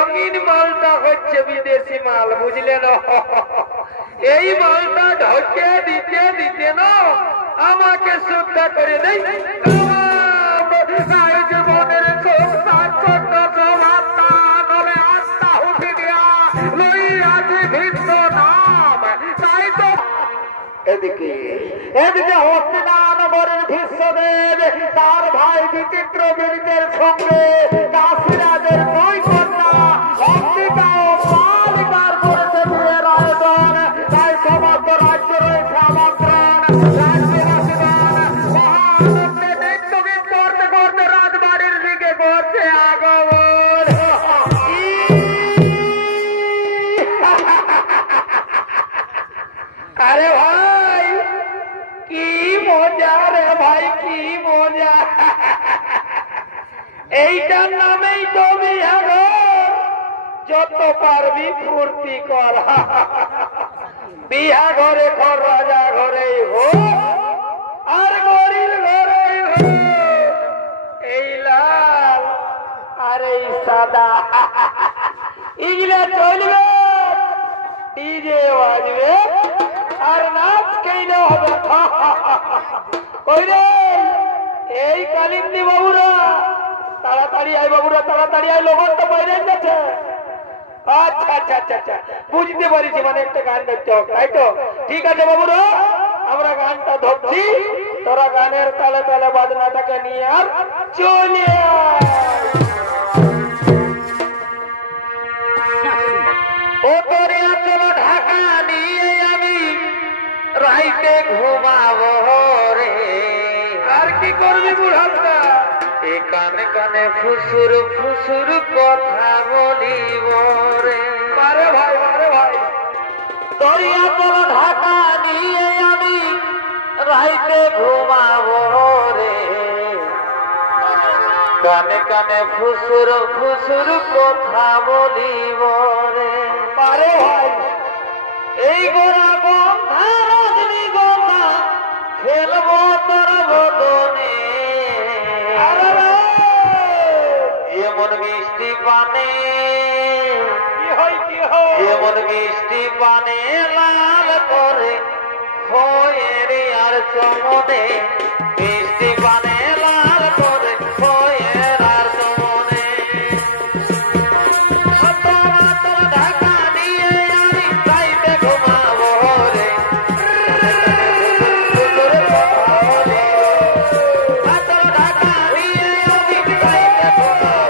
রঙিন মালটা হচ্ছে বিদেশি মাল, বুঝলেন? এই মালটা ঢকে দিতে দিতে না আমাকে শ্রদ্ধা করে দেয়। জীবনের এদিকে এদিকে হস্তিনানগরের ভীষ্মদেব তার ভাই বিচিত্র বীরের সঙ্গে কাশীরাজের দুই কন্যা অমৃতা ও মালিকার করেছে বিয়ের আয়োজন। তাই সমস্ত রাজ্য রয়েছে আমন্ত্রণ। রাজ্যবাসীগণ মহানন্দে নৃত্যগীত করতে করতে রাজবাড়ির দিকে করছে আগমন। আরে ভাই কি মজা রে ভাই, কি মজা! এইটার নামেই তো বিয়া গো, যত পারবি ফুর্তি কর। বিয়া ঘরে ঘর, রাজা ঘরে হো আর গরিব ঘরে হো। এই লাল আর এই সাদা এগুলা চলবে, ডিজে বাজবে আর নাচ খেলে হবে। কই রে এই কালিন্দি বাবুরা, তাড়াতাড়ি আয় বাবুরা, তাড়াতাড়ি আয়, লোকটা বাইরে যাচ্ছে। আচ্ছা আচ্ছা আচ্ছা আচ্ছা, বুঝতে পারিছি, মানে একটা গান ধরতে হবে, তাই তো? ঠিক আছে বাবুরা, আমরা গানটা ধরছি, তোরা গানের তালে তালে বাজনাটাকে নিয়ে আর চলে ও তোরে চলো ঢাকা নিয়ে আমি রাইতে ঘুমাবো রে। আর কি করবি বুড়াটা? এ কানে কানে ফুসুর ফুসুর কথা বলিব রে। আরে ভাই, আরে ভাই, দরিয়া চলো ঢাকা নিয়ে আমি রাইতে ঘুমাবো রে। কানে কানে ফুসুর ফুসুর কথা বলিব রে। আরে ভাই, এই গোড়া বন্ধা রজনীগন্ধা ফেলবো তোর বদনে। এমন মিষ্টি পানে, এমন মিষ্টি পানে লাল করে ফয়ের আর চমনে। মিষ্টি পানে লাল করে ফয়ের আর চমনে। ঢাকা নিয়ে আমি রাইতে ঘুমাবো রে। ঢাকা নিয়ে আমি রাইতে ঘুমাবো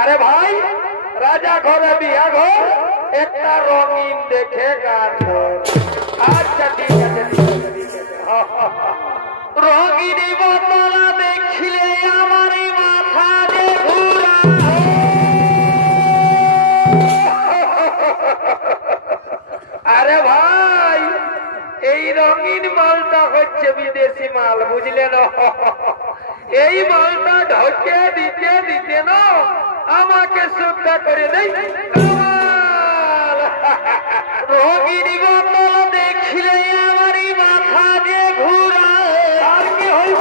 अरे भाई राजा घरे बिया घर एक रंगीन देखे गान अच्छा ठीक है रंगीन बदला देखिले हमारी माथा दे घुरा अरे भाई এই রঙিন মালটা হচ্ছে বিদেশি মাল, বুঝলেন? এই মালটা ঢকে দিতে দিতে না আমাকে শ্রদ্ধা করে দেয়। রঙিন বোতল দেখলে আমারই মাথা যে ঘুরায়। আর কি হইব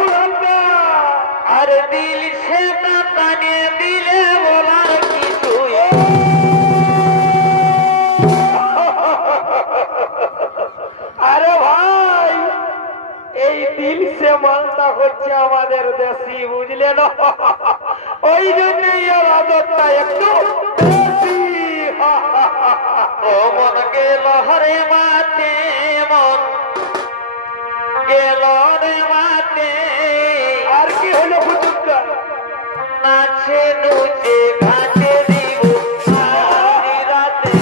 আর দিল সেটা টানে দিলে বলার কিছু। আরে ভাই, এই দিল সে মালটা হচ্ছে আমাদের দেশি, বুঝলেন? ওই জন্যই এর আদরটা একটু বেশি। ও মন গেল হরে মাতে, মন গেল রে মাতে। আর কি হলো হুজুরটা? নাচে নুচে ঘাটে দিব রাতে,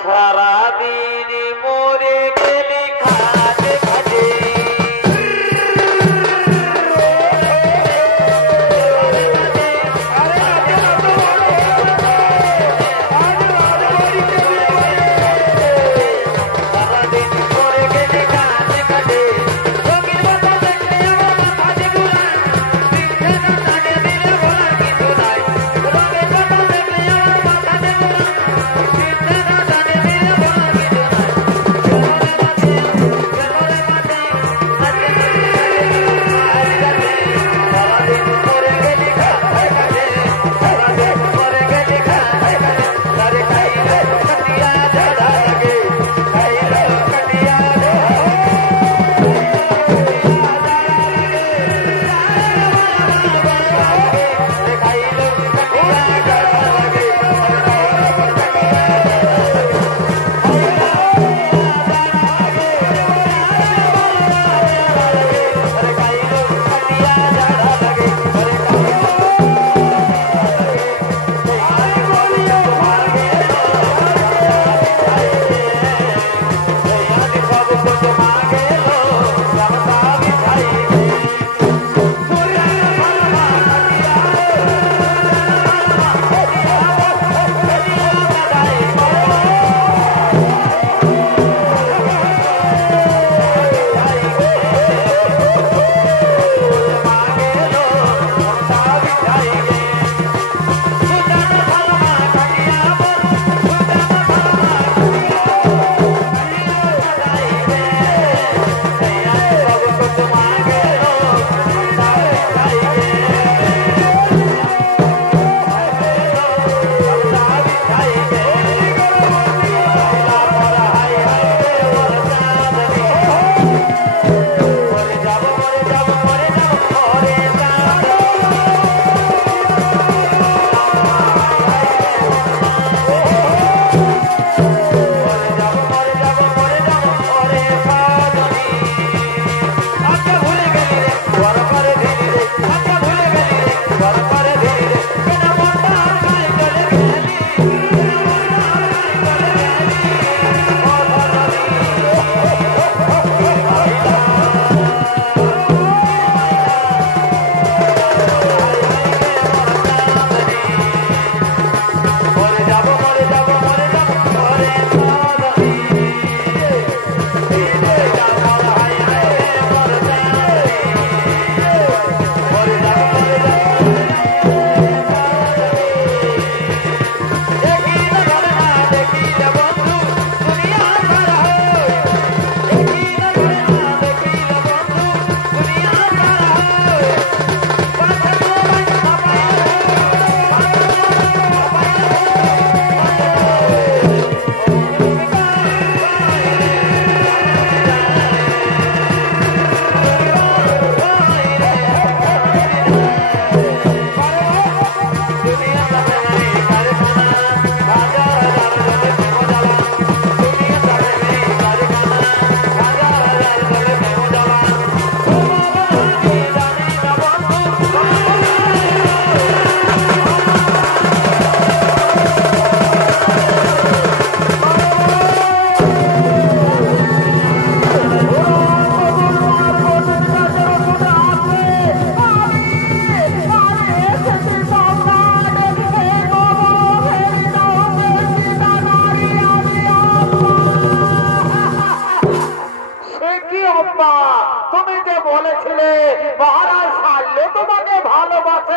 সারাদিন মরে গেলি ঘাটে ঘাটে। সারাদিন মরে গেলি ঘাটে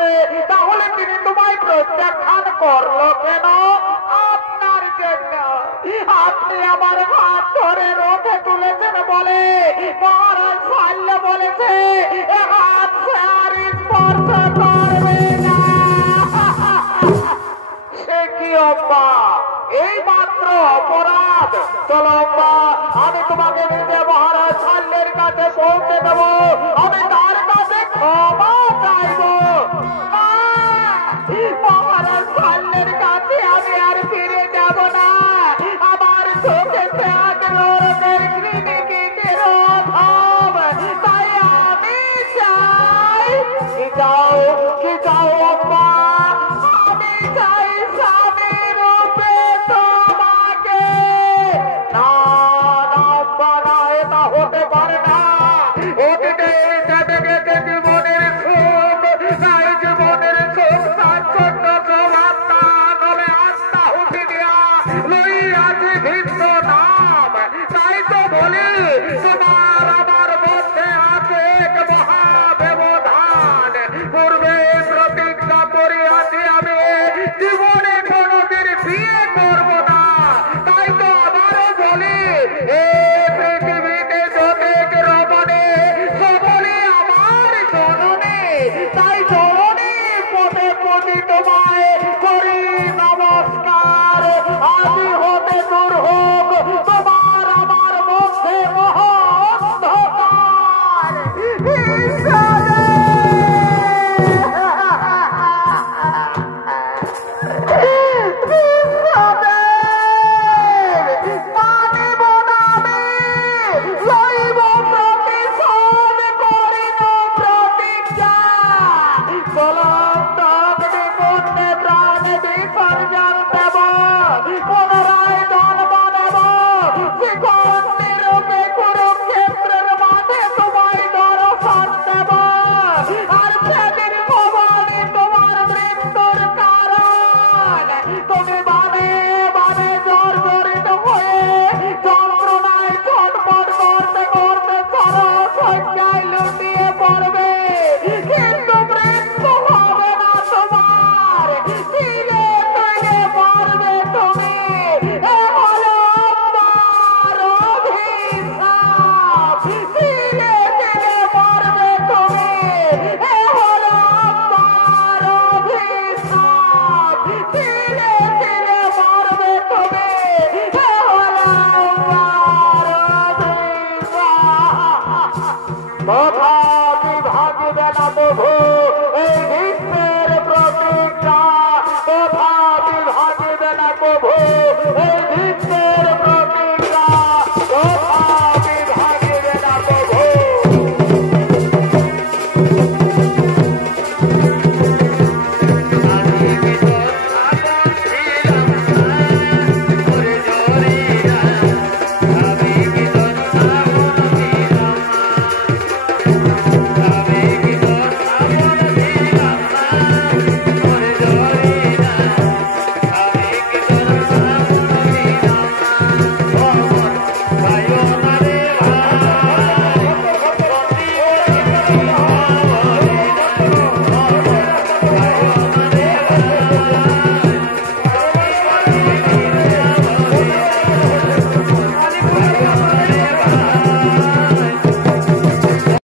হয়েছে, তাহলে তিনি তোমায় প্রত্যাখ্যান করলো কেন? আপনার জন্য। আপনি আমার হাত ধরে রথে তুলেছেন বলে মহারাজ শল্য বলেছে এ হাত আর স্পর্শ করবে না। সে কি অব্বা, এই মাত্র অপরাধ। চলো অব্বা, আমি তোমাকে নিজে মহারাজ শল্যের কাছে পৌঁছে দেব, আমি তার কাছে ক্ষমা চাইব। মহারাজ শল্যের কাছে আমি আর